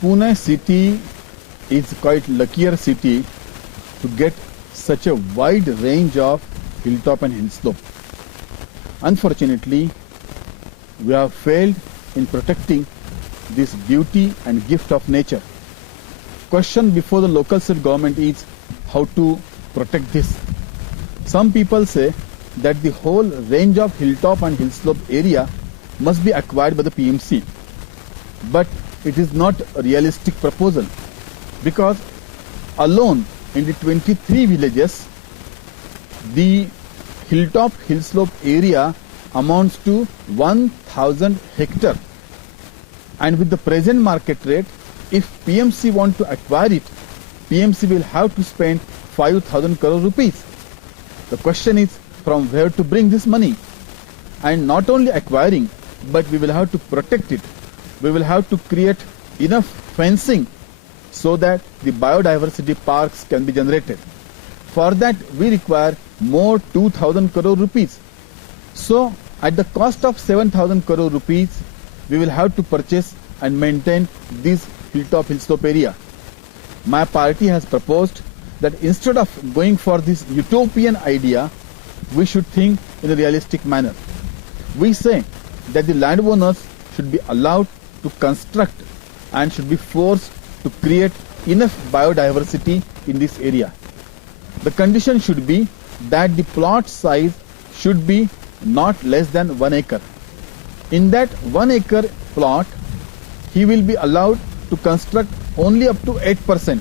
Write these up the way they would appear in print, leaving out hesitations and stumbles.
Pune city is quite luckier city to get such a wide range of hilltop and hill slope. Unfortunately, we have failed in protecting this beauty and gift of nature. Question before the local state government is how to protect this. Some people say that the whole range of hilltop and hill slope area must be acquired by the PMC. But it is not a realistic proposal because alone in the 23 villages, the hilltop hill slope area amounts to 1,000 hectare. And with the present market rate, if PMC want to acquire it, PMC will have to spend 5,000 crore rupees. The question is from where to bring this money. And not only acquiring, but we will have to protect it. We will have to create enough fencing so that the biodiversity parks can be generated. For that, we require more 2,000 crore rupees. So, at the cost of 7,000 crore rupees, we will have to purchase and maintain this hilltop hill slope area. My party has proposed that instead of going for this utopian idea, we should think in a realistic manner. We say that the landowners should be allowed to construct and should be forced to create enough biodiversity in this area. The condition should be that the plot size should be not less than 1 acre. In that 1 acre plot, he will be allowed to construct only up to 8%.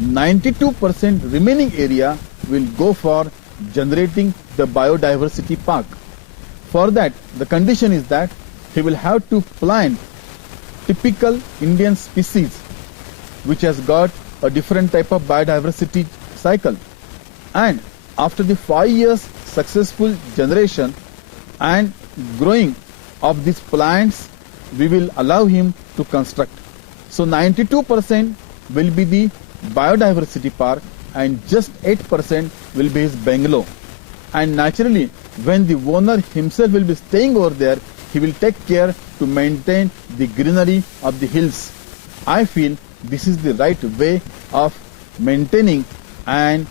92% remaining area will go for generating the biodiversity park. For that, the condition is that he will have to plant typical Indian species which has got a different type of biodiversity cycle. And after the 5 years successful generation and growing of these plants, we will allow him to construct. So 92% will be the biodiversity park and just 8% will be his bungalow. And naturally, when the owner himself will be staying over there, he will take care to maintain the greenery of the hills. I feel this is the right way of maintaining and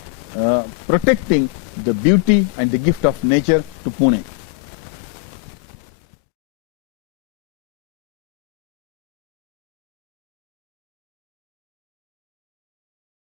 protecting the beauty and the gift of nature to Pune.